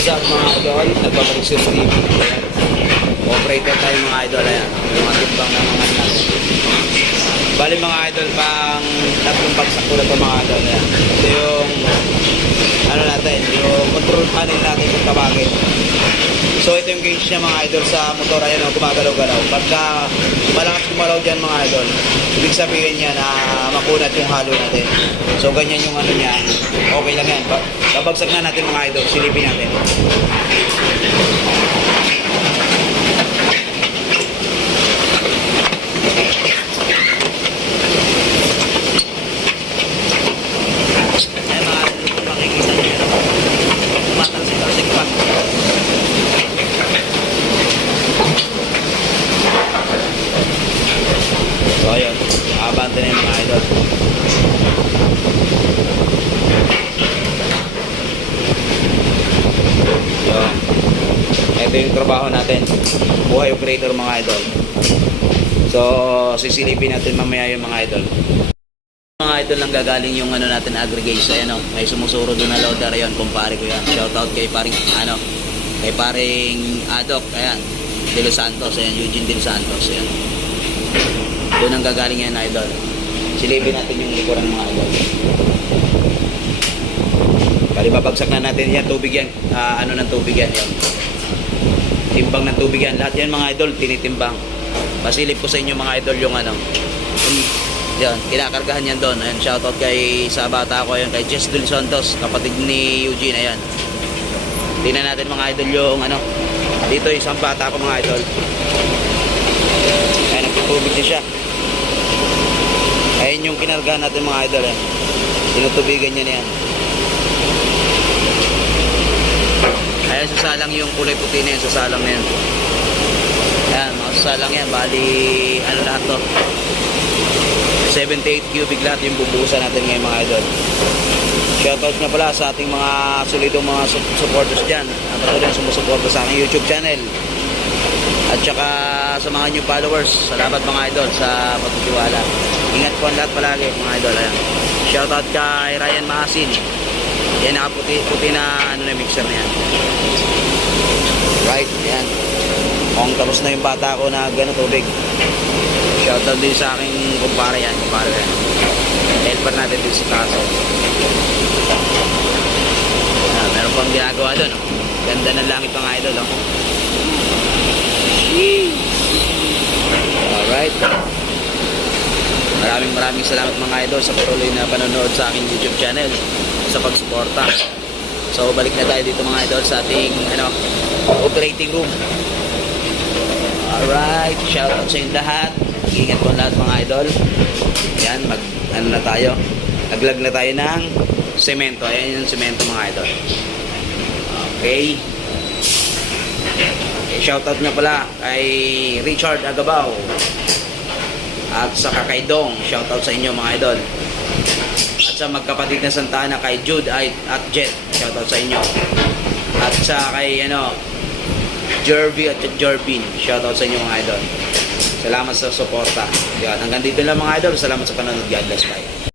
What's up mga idol? Nagbabalik si Steve. Ayan. Operator tayo mga idol. Ayan. Yung mga timbang na mga natin. Bali mga idol, pang tatlong bagsak ko na ito mga idol. Ayan. Ito yung ano natin, yung control panel natin kung tawagin. So ito yung gauge niya mga idol sa motor. Ayan o, gumagalaw-galaw. Pagka malakas gumalaw dyan mga idol, ibig sabihin niya na makunat yung halo natin. So ganyan yung ano niya. Okay lang yan. Babagsak na natin mga idol. Silipin natin. Ayan mga idol, kung makikita niyo. Tumatalsik-talsik pa. So ayun, nakabante na yung mga idol. Yun. Ito yung trabaho natin. Buhay operator mga idol. So sisilipin natin mamaya yung mga idol. Mga idol lang gagaling yung ano natin aggregate. So ayan o, may sumusuro doon na loader. Ayan, kumpare ko yan. Shoutout kay paring kay paring Adok. Ayan, De Los Santos. Ayan, Eugene De Los Santos. Ayan. Doon ang gagaling yan idol. Silipin natin yung likuran mga idol. Bali babagsak na natin yan. Tubig yan. Ano ng tubig yan. Yan. Timbang ng tubig yan. Lahat yan mga idol tinitimbang. Pasilip ko sa inyo mga idol yung ano. Yan. Kinakargahan yan doon. Ayan. Shoutout kay sa bata ko. Ayan. Kay Jess De Los Santos. Kapatid ni Eugene. Ayan. Tingnan natin mga idol yung ano. Dito isang bata ko mga idol. Ayan. Nagtutubig din siya. Ayan yung kinargahan natin mga idol. Eh. Tinutubigan niya niyan. Ayan, sasalang yung kulay puti na yan. Sasalang na yan. Ayan, mga sasalang yan. Bali, ano lahat to? 78 cubic lahat yung bubuhusan natin ngayon mga idol. Shoutout nga pala sa ating mga solidong mga supporters dyan. Patuloy na sumusuporta sa aking YouTube channel. At saka sa mga new followers. Salamat mga idol sa pagtitiwala. Ingat po ang lahat palagi mga idol. Ayan. Shoutout kay Ryan Maasin. Yan nakaputi na ano na mixer na yan. Right, yan. Kung tapos na yung bata ko na gano'n tubig. Shoutout din sa aking kumpare yan. Kumpare yan. Helper natin din sa kaso. Meron pang ginagawa doon. Oh. Ganda ng langit mga idol. Oh. Alright. Maraming salamat mga idol sa patuloy na panonood sa aking YouTube channel, sa pagsuporta. So balik na tayo dito mga idol sa ating operating room. Alright, shout out sa inyo lahat. Ingat po lahat mga idol. Yan, ano na tayo. Naglag na tayo ng semento. Ayan yung semento mga idol. Okay. Shout out nga pala kay Richard Agabaw at sa kay Dong. Shout out sa inyo mga idol. At sa magkapatid na Santana kay Jude at Jet. Shout out sa inyo. At sa kay Jervy at Jervin. Shout out sa inyo mga idol. Salamat sa suporta. Hanggang dito lang mga idol. Salamat sa panonood. God bless. Bye.